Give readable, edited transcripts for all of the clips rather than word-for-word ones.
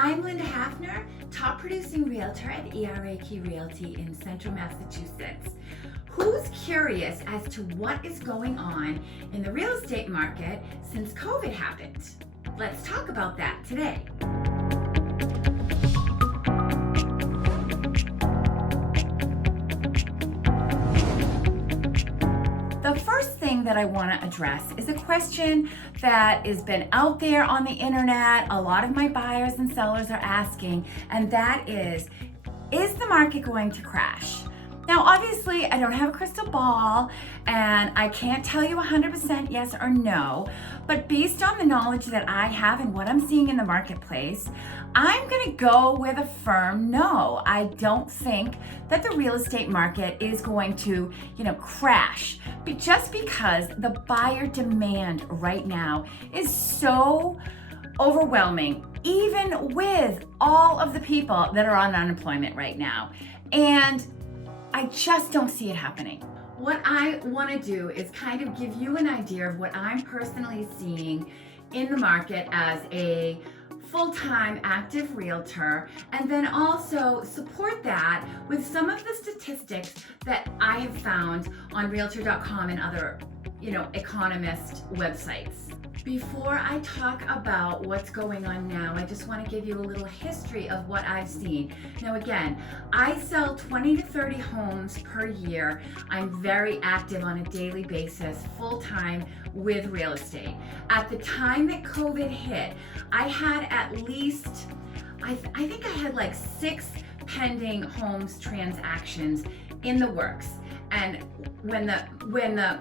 I'm Lynda Hafner, top producing realtor at ERA Key Realty in Central Massachusetts. Who's curious as to what is going on in the real estate market since COVID happened? Let's talk about that today. The first thing that I want to address is a question that has been out there on the internet. A lot of my buyers and sellers are asking, and that is the market going to crash? Now, obviously, I don't have a crystal ball and I can't tell you 100% yes or no, but based on the knowledge that I have and what I'm seeing in the marketplace, I'm gonna go with a firm no. I don't think that the real estate market is going to, crash. But just because the buyer demand right now is so overwhelming, even with all of the people that are on unemployment right now. And I just don't see it happening. What I want to do is kind of give you an idea of what I'm personally seeing in the market as a full-time active realtor, and then also support that with some of the statistics that I have found on Realtor.com and other, economist websites. Before I talk about what's going on now, I just want to give you a little history of what I've seen. Now again, I sell 20 to 30 homes per year. I'm very active on a daily basis, full-time with real estate. At the time that COVID hit, I had at least, I think I had like 6 pending homes transactions in the works. And when the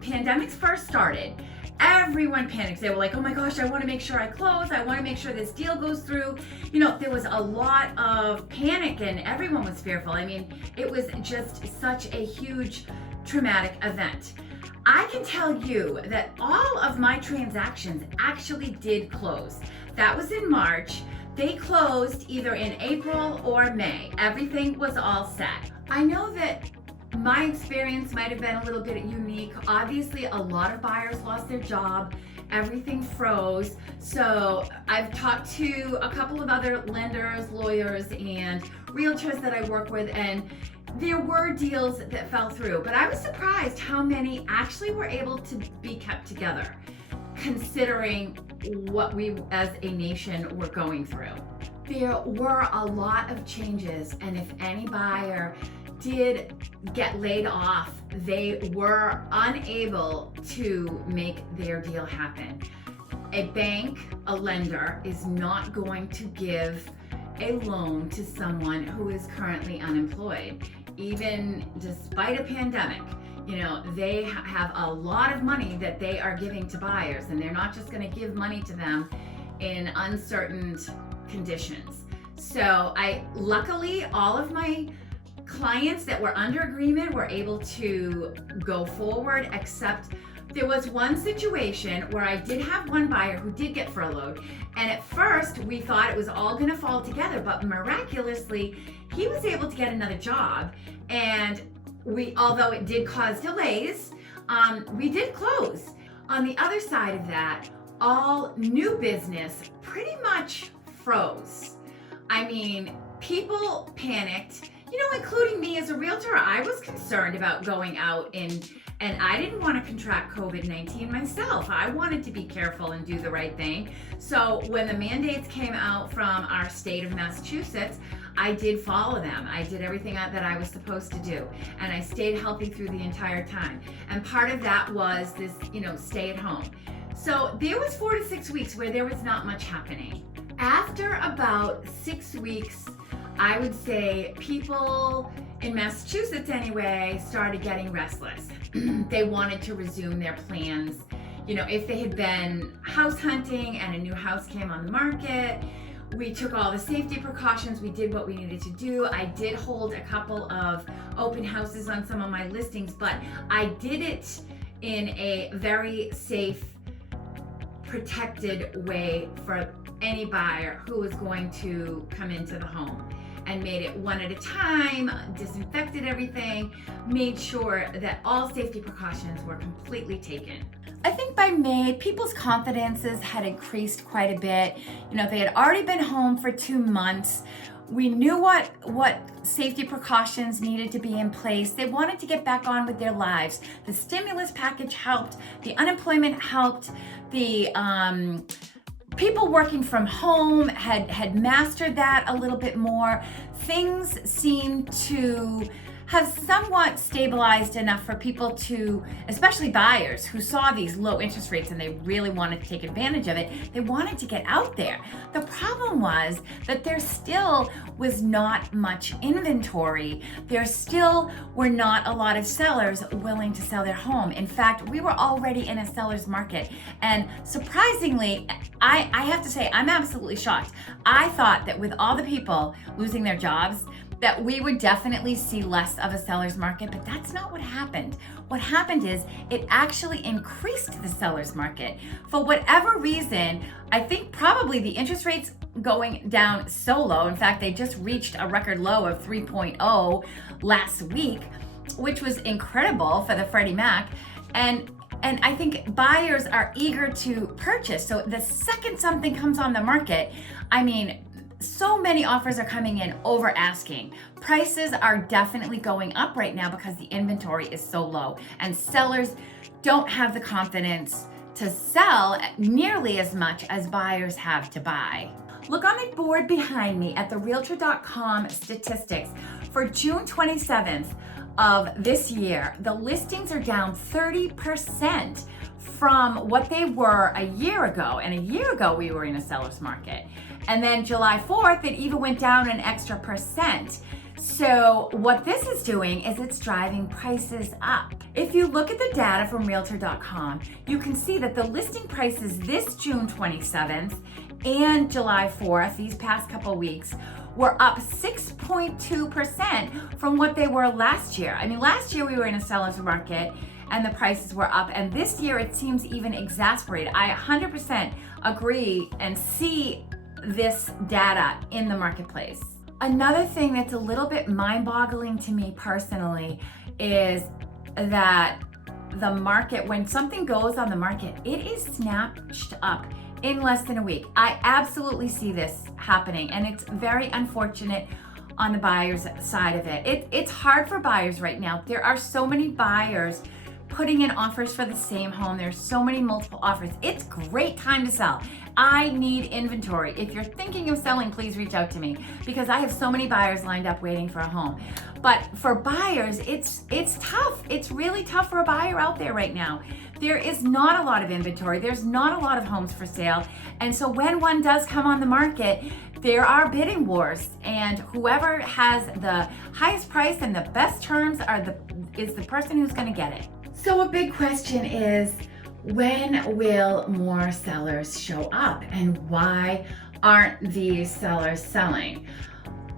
pandemics first started, everyone panicked. They were like, oh my gosh, I want to make sure I close. I want to make sure this deal goes through. There was a lot of panic and everyone was fearful. I mean, it was just such a huge traumatic event. I can tell you that all of my transactions actually did close. That was in March. They closed either in April or May. Everything was all set. I know that my experience might have been a little bit unique. Obviously, a lot of buyers lost their job. Everything froze. So I've talked to a couple of other lenders, lawyers, and realtors that I work with, and there were deals that fell through. But I was surprised how many actually were able to be kept together, considering what we as a nation were going through. There were a lot of changes, and if any buyer did get laid off, they were unable to make their deal happen. A bank, a lender, is not going to give a loan to someone who is currently unemployed, even despite a pandemic. They have a lot of money that they are giving to buyers, and they're not just going to give money to them in uncertain conditions. So luckily, all of my clients that were under agreement were able to go forward, except there was one situation where I did have one buyer who did get furloughed, and at first we thought it was all going to fall together, but miraculously he was able to get another job, and although it did cause delays, we did close. On the other side of that, all new business pretty much froze. I mean, people panicked, including me as a realtor. I was concerned about going out and I didn't want to contract COVID-19 myself. I wanted to be careful and do the right thing. So when the mandates came out from our state of Massachusetts, I did follow them. I did everything that I was supposed to do, and I stayed healthy through the entire time. And part of that was this, stay at home. So there was 4 to 6 weeks where there was not much happening. After about 6 weeks, I would say people in Massachusetts anyway started getting restless. They wanted to resume their plans. If they had been house hunting and a new house came on the market, we took all the safety precautions. We did what we needed to do. I did hold a couple of open houses on some of my listings, but I did it in a very safe, protected way for any buyer who was going to come into the home. and made it one at a time, disinfected everything, made sure that all safety precautions were completely taken. I think by May, people's confidences had increased quite a bit. You know, they had already been home for 2 months. We knew what safety precautions needed to be in place. They wanted to get back on with their lives. The stimulus package helped. The unemployment helped. The people working from home had mastered that a little bit more. Things seemed to have somewhat stabilized enough for people to, especially buyers who saw these low interest rates and they really wanted to take advantage of it, they wanted to get out there. The problem was that there still was not much inventory. There still were not a lot of sellers willing to sell their home. In fact, we were already in a seller's market. And surprisingly, I have to say, I'm absolutely shocked. I thought that with all the people losing their jobs, that we would definitely see less of a seller's market, but that's not what happened. What happened is it actually increased the seller's market. For whatever reason, I think probably the interest rates going down so low. In fact, they just reached a record low of 3.0 last week, which was incredible for the Freddie Mac. And I think buyers are eager to purchase. So the second something comes on the market, I mean, so many offers are coming in over asking. Prices are definitely going up right now because the inventory is so low and sellers don't have the confidence to sell nearly as much as buyers have to buy. Look on the board behind me at the Realtor.com statistics. For June 27th of this year, the listings are down 30% from what they were a year ago. And a year ago, we were in a seller's market. And then July 4th, it even went down an extra percent. So what this is doing is it's driving prices up. If you look at the data from Realtor.com, you can see that the listing prices this June 27th and July 4th, these past couple weeks, were up 6.2% from what they were last year. I mean, last year we were in a seller's market and the prices were up, and this year it seems even exacerbated. I 100% agree and see this data in the marketplace. Another thing that's a little bit mind-boggling to me personally is that the market, when something goes on the market, it is snatched up in less than a week. I absolutely see this happening, and it's very unfortunate on the buyer's side of it. It's hard for buyers right now. There are so many buyers putting in offers for the same home. There's so many multiple offers. It's great time to sell. I need inventory. If you're thinking of selling, please reach out to me because I have so many buyers lined up waiting for a home. But for buyers, it's tough. It's really tough for a buyer out there right now. There is not a lot of inventory. There's not a lot of homes for sale. And so when one does come on the market, there are bidding wars, and whoever has the highest price and the best terms is the person who's going to get it. So a big question is, when will more sellers show up, and why aren't these sellers selling?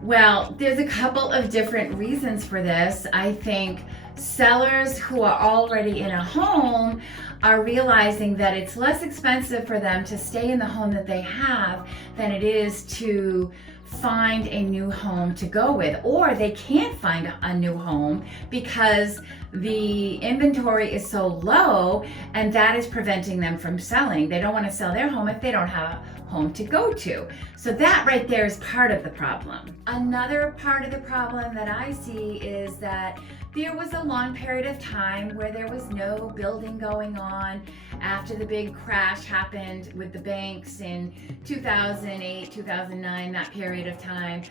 Well, there's a couple of different reasons for this. I think sellers who are already in a home are realizing that it's less expensive for them to stay in the home that they have than it is to find a new home to go with, or they can't find a new home because the inventory is so low and that is preventing them from selling. They don't want to sell their home if they don't have a home to go to. So that right there is part of the problem. Another part of the problem that I see is that there was a long period of time where there was no building going on after the big crash happened with the banks in 2008, 2009, that period of time.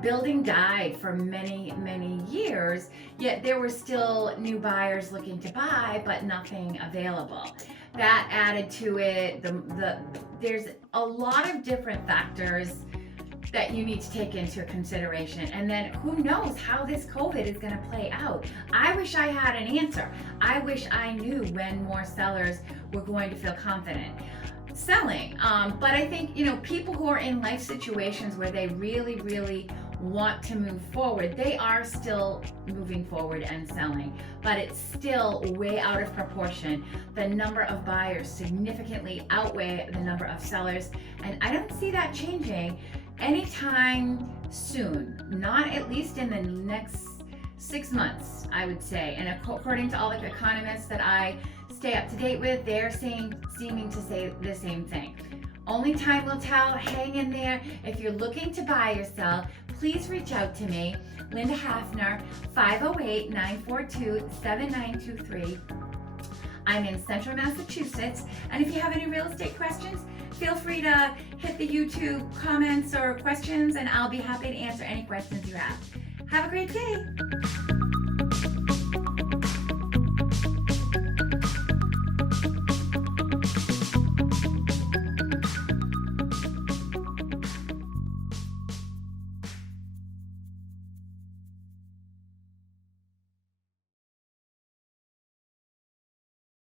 Building died for many, many years, yet there were still new buyers looking to buy, but nothing available. That added to it, there's a lot of different factors that you need to take into consideration. And then who knows how this COVID is going to play out. I wish I had an answer. I wish I knew when more sellers were going to feel confident selling. But I think, people who are in life situations where they really, really want to move forward, they are still moving forward and selling, but it's still way out of proportion. The number of buyers significantly outweigh the number of sellers, and I don't see that changing anytime soon, not at least in the next 6 months, I would say. And according to all the economists that I stay up to date with, they're seeming to say the same thing. Only time will tell. Hang in there. If you're looking to buy or sell, please reach out to me, Lynda Hafner, 508-942-7923. I'm in Central Massachusetts, and if you have any real estate questions, feel free to hit the YouTube comments or questions, and I'll be happy to answer any questions you have. Have a great day.